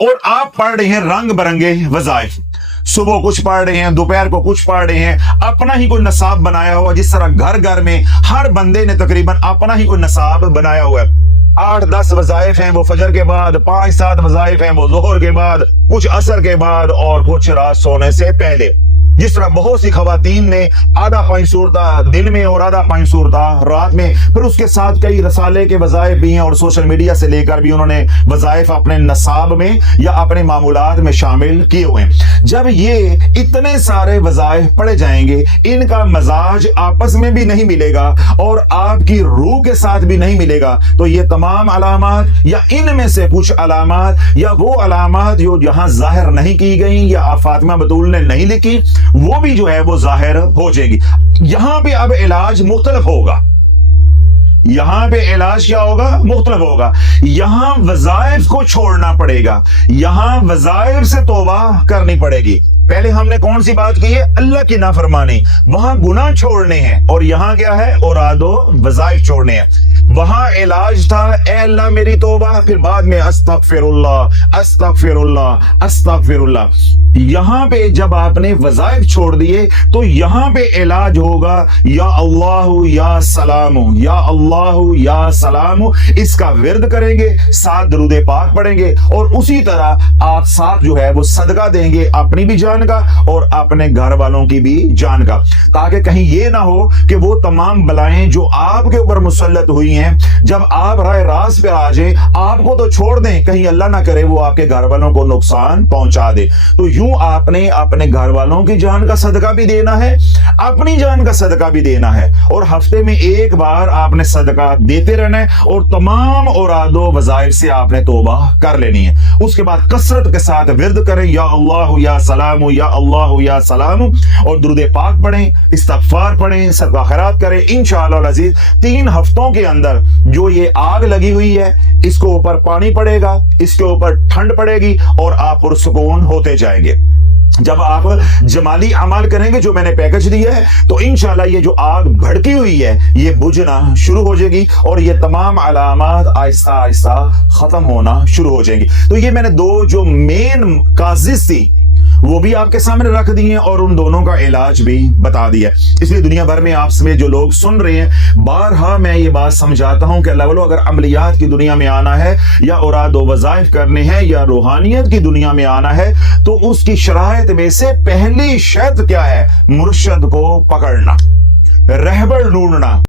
और आप पढ़ रहे हैं रंग बिरंगे वज़ाइफ, सुबह कुछ पढ़ रहे हैं, दोपहर को कुछ पढ़ रहे हैं, अपना ही कोई नसाब बनाया हुआ, जिस तरह घर घर में हर बंदे ने तकरीबन अपना ही कोई नसाब बनाया हुआ है। 8-10 वज़ाइफ हैं वो फजर के बाद, 5-7 वज़ाइफ हैं वो ज़ोहर के बाद, कुछ असर के बाद और कुछ रात सोने से पहले। जिस तरह बहुत सी खवातीन ने आधा पाँच सूरता दिन में और आधा पाँच सूरता रात में, फिर उसके साथ कई रसाले के वज़ाइफ भी हैं और सोशल मीडिया से लेकर भी उन्होंने वज़ाइफ अपने नसाब में या अपने मामूलात में शामिल किए हुए हैं। जब ये इतने सारे वज़ाइफ पढ़े जाएंगे, इनका मजाज आपस में भी नहीं मिलेगा और आपकी रूह के साथ भी नहीं मिलेगा, तो ये तमाम अलामात या इनमें से कुछ अलामात या वो अलामात जो जहां जाहिर नहीं की गई या फातिमा बतूल ने नहीं लिखी, वो भी जो है वो जाहिर हो जाएगी। यहां पे अब इलाज मुख्तलिफ होगा। यहां पे इलाज क्या होगा? मुख्तलिफ होगा। यहां वज़ाइफ को छोड़ना पड़ेगा, यहां वज़ाइफ से तौबा करनी पड़ेगी। पहले हमने कौन सी बात की है? अल्लाह की नाफरमानी, वहां गुनाह छोड़ने हैं, और यहां क्या है? औरादो वज़ाइफ छोड़ने हैं। वहां इलाज था ए अल्लाह मेरी तौबा, फिर बाद में अस्तगफिरुल्लाह अस्तगफिरुल्लाह अस्तगफिरुल्लाह। यहां पे जब आपने वज़ाइफ छोड़ दिए तो यहां पे इलाज होगा या अल्लाहु या सलामु, या अल्लाहु या सलामु। इसका विर्द करेंगे, साथ दरूद पाक पढ़ेंगे और उसी तरह आप साथ जो है वो सदका देंगे, अपनी भी जान का और अपने घर वालों की भी जान का, ताकि कहीं ये ना हो कि वो तमाम बलाएं जो आपके ऊपर मुसल्लत हुई हैं, जब आप राह रास्त पे आ जाए, आपको तो छोड़ दें, कहीं अल्लाह ना करे वो आपके घर वालों को नुकसान पहुंचा दे। तो यूं आपने अपने घर वालों की जान का सदका भी देना है, अपनी जान का सदका भी देना है, और हफ्ते में एक बार आपने सदका देते रहना है और तमाम औरादो वज़ाइफ से आपने तौबा कर लेनी है। उसके बाद कसरत के साथ विर्द करें या अल्लाह या सलामु, या अल्लाह या सलामु, और दुरूद पाक पढ़ें, इस्तगफार पढ़ें, सदका खैरात करें। इंशाअल्लाह अज़ीज 3 हफ्तों के अंदर जो ये आग लगी हुई है, इसके ऊपर पानी पड़ेगा, इसके ऊपर ठंड पड़ेगी और आप पुरसुकून होते जाएंगे। जब आप जमाली अमल करेंगे जो मैंने पैकेज दिया है, तो इंशाल्लाह ये जो आग भड़की हुई है ये बुझना शुरू हो जाएगी और ये तमाम अलामात आहिस्ता आहिस्ता खत्म होना शुरू हो जाएंगी। तो ये मैंने 2 जो मेन काजिज थी वो भी आपके सामने रख दी हैं और उन दोनों का इलाज भी बता दिया। इसलिए दुनिया भर में आप में जो लोग सुन रहे हैं, बारहा मैं ये बात समझाता हूं कि अल्लाह वालों, अगर अमलियात की दुनिया में आना है या औरादो वज़ाइफ करने हैं या रूहानियत की दुनिया में आना है, तो उसकी शराइत में से पहली शर्त क्या है? मुर्शद को पकड़ना, रहबर ढूंढना।